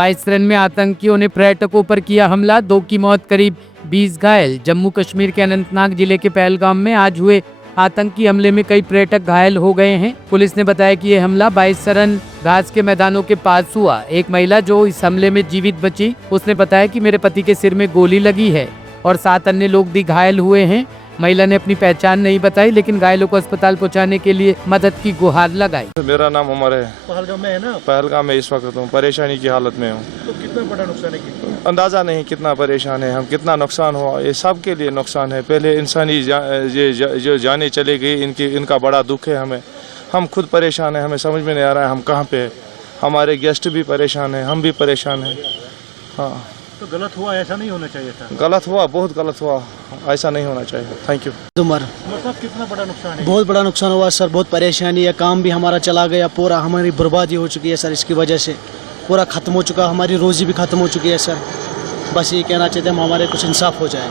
वाइसरन में आतंकियों ने पर्यटकों पर किया हमला, 2 की मौत, करीब 20 घायल। जम्मू कश्मीर के अनंतनाग जिले के पहलगाम में आज हुए आतंकी हमले में कई पर्यटक घायल हो गए हैं। पुलिस ने बताया कि यह हमला वाइसरन घास के मैदानों के पास हुआ। एक महिला जो इस हमले में जीवित बची, उसने बताया कि मेरे पति के सिर में गोली लगी है और 7 अन्य लोग भी घायल हुए हैं। महिला ने अपनी पहचान नहीं बताई, लेकिन घायलों को अस्पताल पहुंचाने के लिए मदद की गुहार लगाई। मेरा नाम उमर है। पहलगाम में है ना? पहलगाम में इस वक्त हूँ, परेशानी की हालत में हूँ। तो कितना बड़ा नुकसान है? अंदाज़ा नहीं कितना परेशान है हम, कितना नुकसान हुआ। ये सब के लिए नुकसान है। पहले इंसानी जो जाने चले गई, इनका बड़ा दुख है हमें। हम खुद परेशान है, हमें समझ में नहीं आ रहा है हम कहाँ पे है। हमारे गेस्ट भी परेशान है, हम भी परेशान है। हाँ, तो गलत हुआ, ऐसा नहीं होना चाहिए था। गलत हुआ, बहुत गलत हुआ, ऐसा नहीं होना चाहिए। Thank you. मतलब कितना बड़ा नुकसान है? बहुत बड़ा नुकसान हुआ सर, बहुत परेशानी है। काम भी हमारा चला गया, पूरा हमारी बर्बादी हो चुकी है सर। इसकी वजह से पूरा ख़त्म हो चुका, हमारी रोज़ी भी ख़त्म हो चुकी है सर। बस ये कहना चाहते हम, हमारे कुछ इंसाफ हो जाए।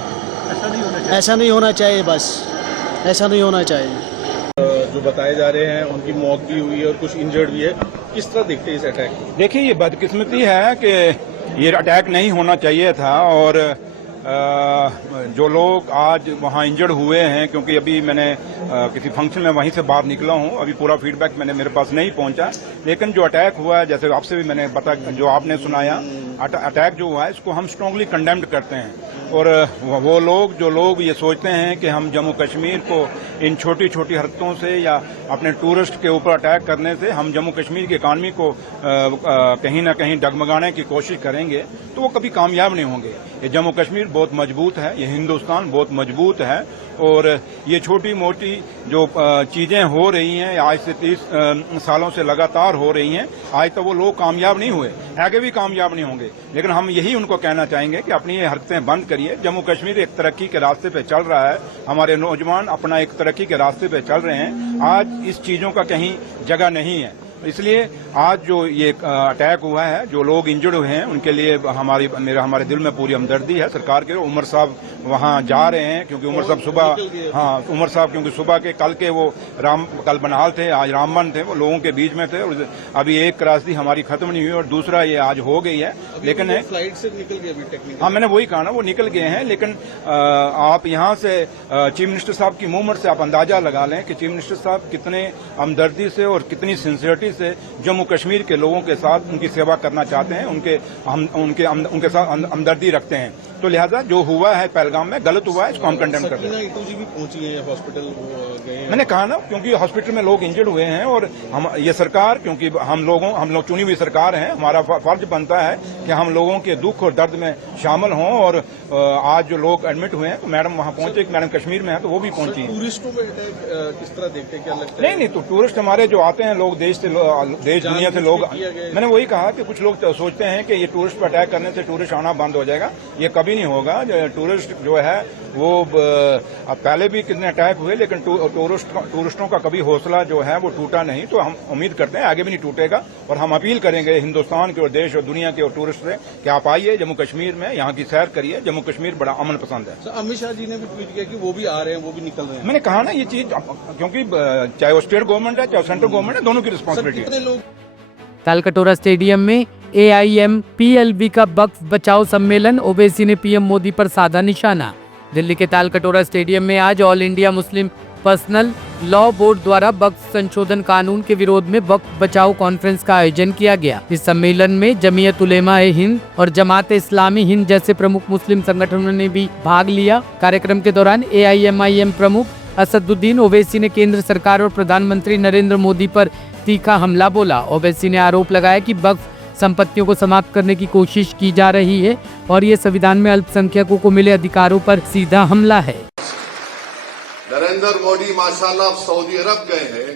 ऐसा नहीं होना चाहिए। ऐसा नहीं होना चाहिए, बस ऐसा नहीं होना चाहिए। जो बताए जा रहे हैं उनकी मौत भी हुई है और कुछ इंजर्ड भी है, किस तरह देखते हैं इस अटैक को? देखिए, ये बदकिस्मती है कि ये अटैक नहीं होना चाहिए था। और जो लोग आज वहाँ इंजर्ड हुए हैं, क्योंकि अभी मैंने किसी फंक्शन में वहीं से बाहर निकला हूँ, अभी पूरा फीडबैक मेरे पास नहीं पहुँचा। लेकिन जो अटैक हुआ है, जैसे आपसे भी मैंने पता, जो आपने सुनाया, अटैक जो हुआ है, इसको हम स्ट्रांगली कंडेम्ड करते हैं। और वो लोग जो लोग ये सोचते हैं कि हम जम्मू कश्मीर को इन छोटी छोटी हरकतों से या अपने टूरिस्ट के ऊपर अटैक करने से हम जम्मू कश्मीर की इकानमी को कहीं ना कहीं डगमगाने की कोशिश करेंगे, तो वो कभी कामयाब नहीं होंगे। ये जम्मू कश्मीर बहुत मजबूत है, ये हिंदुस्तान बहुत मजबूत है। और ये छोटी मोटी जो चीज़ें हो रही हैं, आज से 30 सालों से लगातार हो रही हैं, आज तक वो लोग कामयाब नहीं हुए, आगे भी कामयाब नहीं होंगे। लेकिन हम यही उनको कहना चाहेंगे कि अपनी ये हरकतें बंद करिए। जम्मू कश्मीर एक तरक्की के रास्ते पे चल रहा है, हमारे नौजवान अपना एक तरक्की के रास्ते पे चल रहे हैं। आज इस चीज़ों का कहीं जगह नहीं है। इसलिए आज जो ये अटैक हुआ है, जो लोग इंजर्ड हुए हैं, उनके लिए हमारे दिल में पूरी हमदर्दी है सरकार के। उमर साहब वहाँ जा रहे हैं, क्योंकि उमर साहब सुबह, हाँ उमर साहब क्योंकि सुबह के कल के वो कल बनहाल थे, आज रामबन थे, वो लोगों के बीच में थे। और अभी एक त्रासदी हमारी खत्म नहीं हुई और दूसरा ये आज हो गई है। लेकिन फ्लाइट से निकल गए अभी टेक्निकल। हाँ, मैंने वही कहा ना, वो निकल गए हैं। लेकिन आप यहाँ से चीफ मिनिस्टर साहब की मूवमेंट से आप अंदाजा लगा लें कि चीफ मिनिस्टर साहब कितने हमदर्दी से और कितनी सिंसियरिटी से जम्मू कश्मीर के लोगों के साथ उनकी सेवा करना चाहते हैं, उनके साथ हमदर्दी रखते हैं। तो लिहाजा जो हुआ है पहलगाम में गलत हुआ है, इसको हम कंडेम करते हैं। जी भी पहुंची है, हॉस्पिटल गए हैं। मैंने कहा ना, क्योंकि हॉस्पिटल में लोग इंजर्ड हुए हैं और ये सरकार, क्योंकि हम लोग चुनी हुई सरकार हैं, हमारा फर्ज बनता है कि हम लोगों के दुख और दर्द में शामिल हों। और आज जो लोग एडमिट हुए हैं, तो मैडम वहाँ पहुंचे, मैडम कश्मीर में है तो वो भी पहुंची। टूरिस्टों में अटैक किस तरह देखते हैं, क्या लगता है? नहीं, तो टूरिस्ट हमारे जो आते हैं, लोग देश दुनिया से लोग, मैंने वही कहा कि कुछ लोग सोचते हैं कि ये टूरिस्ट पर अटैक करने से टूरिस्ट आना बंद हो जाएगा। ये कभी नहीं होगा। टूरिस्ट जो है वो पहले भी कितने अटैक हुए, लेकिन टूरिस्टों का कभी हौसला जो है वो टूटा नहीं। तो हम उम्मीद करते हैं आगे भी नहीं टूटेगा। और हम अपील करेंगे हिंदुस्तान के और देश और दुनिया के और टूरिस्ट से कि आप आइए जम्मू कश्मीर में, यहाँ की सैर करिए। जम्मू कश्मीर बड़ा अमन पसंद है। अमित शाह जी ने भी ट्वीट किया कि वो भी आ रहे हैं, वो भी निकल रहे हैं। मैंने कहा ना, ये चीज, क्योंकि चाहे वो स्टेट गवर्नमेंट है चाहे सेंट्रल गवर्नमेंट है, दोनों की रिस्पॉन्सिबिलिटी है। तालकटोरा स्टेडियम में AIMPLB का वक्फ बचाओ सम्मेलन, ओवैसी ने PM मोदी पर साधा निशाना। दिल्ली के तालकटोरा स्टेडियम में आज all India Muslim personal law board द्वारा वक्फ संशोधन कानून के विरोध में वक्फ बचाओ कॉन्फ्रेंस का आयोजन किया गया। इस सम्मेलन में जमीयत उलेमा-ए हिंद और जमात इस्लामी हिंद जैसे प्रमुख मुस्लिम संगठनों ने भी भाग लिया। कार्यक्रम के दौरान AIMIM प्रमुख असदुद्दीन ओवैसी ने केंद्र सरकार और प्रधानमंत्री नरेंद्र मोदी पर तीखा हमला बोला। ओवैसी ने आरोप लगाया कि वक्फ संपत्तियों को समाप्त करने की कोशिश की जा रही है और ये संविधान में अल्पसंख्यकों को मिले अधिकारों पर सीधा हमला है। नरेंद्र मोदी माशाल्लाह सऊदी अरब गए हैं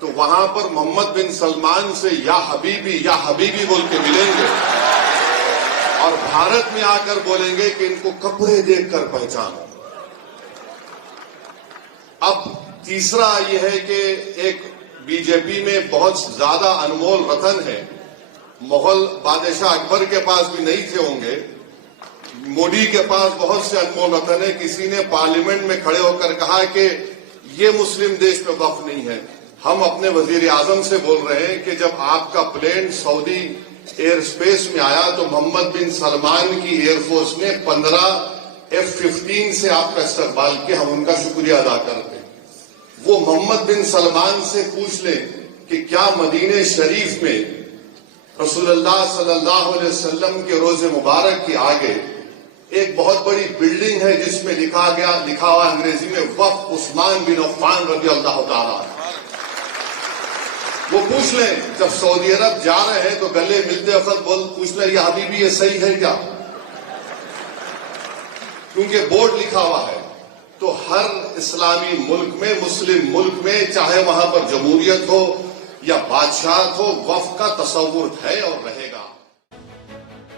तो वहां पर मोहम्मद बिन सलमान से या हबीबी बोल के मिलेंगे और भारत में आकर बोलेंगे कि इनको कपड़े देखकर पहचानो। अब तीसरा यह है कि एक बीजेपी में बहुत ज्यादा अनमोल रतन है, मुगल बादशाह अकबर के पास भी नहीं थे होंगे, मोदी के पास बहुत से अनमोल रतन है। किसी ने पार्लियामेंट में खड़े होकर कहा कि ये मुस्लिम देश में वक्फ नहीं है। हम अपने वजीर आजम से बोल रहे हैं कि जब आपका प्लेन सऊदी एयर स्पेस में आया तो मोहम्मद बिन सलमान की एयरफोर्स ने 15 F-15 से आपका इस्तकबाल किया, हम उनका शुक्रिया अदा करते हैं। वो मोहम्मद बिन सलमान से पूछ लें कि क्या मदीने शरीफ में रसूलुल्लाह सल्लल्लाहु अलैहि वसल्लम के रोजे मुबारक के आगे एक बहुत बड़ी बिल्डिंग है जिसमें लिखा हुआ अंग्रेजी में वक्फ उस्मान बिन अफ़्फ़ान रज़ी अल्लाह ताला। वो पूछ लें, जब सऊदी अरब जा रहे हैं तो गले मिलते वक्त पूछ लें, या हबीबी ये सही है क्या, क्योंकि बोर्ड लिखा हुआ है। तो हर इस्लामी मुल्क में, मुस्लिम मुल्क में, चाहे वहां पर जमहूरियत हो या बादशाहत हो, वक्फ का तस्वुर है और रहेगा।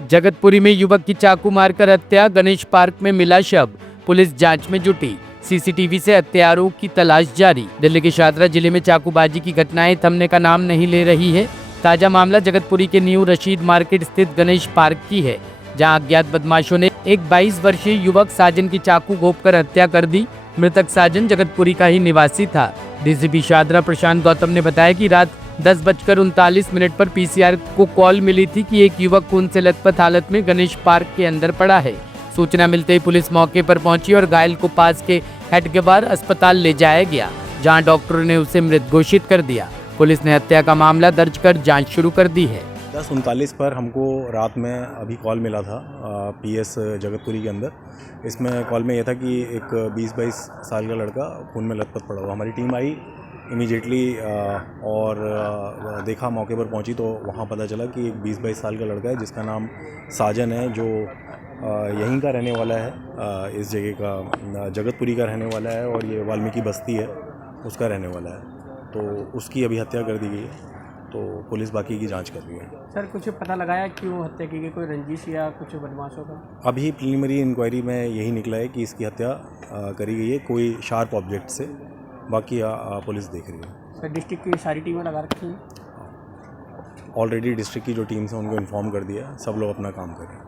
जगतपुरी में युवक की चाकू मारकर हत्या, गणेश पार्क में मिला शव, पुलिस जांच में जुटी, सीसीटीवी से हत्यारों की तलाश जारी। दिल्ली के शादरा जिले में चाकूबाजी की घटनाएं थमने का नाम नहीं ले रही है। ताजा मामला जगतपुरी के न्यू रशीद मार्केट स्थित गणेश पार्क की है, जहां अज्ञात बदमाशों ने एक 22 वर्षीय युवक साजन की चाकू घोंपकर हत्या कर दी। मृतक साजन जगतपुरी का ही निवासी था। डीसीपी शादरा प्रशांत गौतम ने बताया कि रात 10:39 पर पीसीआर को कॉल मिली थी कि एक युवक खून से लथपथ हालत में गणेश पार्क के अंदर पड़ा है। सूचना मिलते ही पुलिस मौके पर पहुंची और घायल को पास के हेडगेवार अस्पताल ले जाया गया, जहां डॉक्टरों ने उसे मृत घोषित कर दिया। पुलिस ने हत्या का मामला दर्ज कर जांच शुरू कर दी है। 10:39 पर हमको रात में अभी कॉल मिला था पीएस जगतपुरी के अंदर। इसमें कॉल में यह था कि एक 20-22 साल का लड़का खून में लथपथ पड़ा हुआ। हमारी टीम आई इमीडिएटली और देखा, मौके पर पहुंची तो वहां पता चला कि एक 20-22 साल का लड़का है जिसका नाम साजन है, जो यहीं का रहने वाला है, इस जगह का जगतपुरी का रहने वाला है और ये वाल्मीकि बस्ती है उसका रहने वाला है। तो उसकी अभी हत्या कर दी गई है, तो पुलिस बाकी की जांच कर रही है। सर कुछ पता लगाया क्यों हत्या की गई, कोई रंजिश या कुछ बदमाशों का? अभी प्रीलिमिनरी इंक्वायरी में यही निकला है कि इसकी हत्या करी गई है कोई शार्प ऑब्जेक्ट से। बाकी पुलिस देख रही है। सर डिस्ट्रिक्ट की सारी टीमें लगा रखी हैं? ऑलरेडी डिस्ट्रिक्ट की जो टीम्स हैं उनको इन्फॉर्म कर दिया, सब लोग अपना काम कर रहे हैं।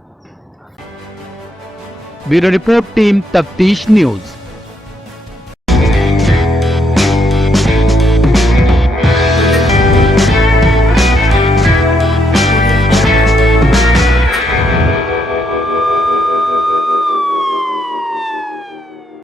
ब्यूरो रिपोर्ट, टीम तफ्तीश न्यूज़।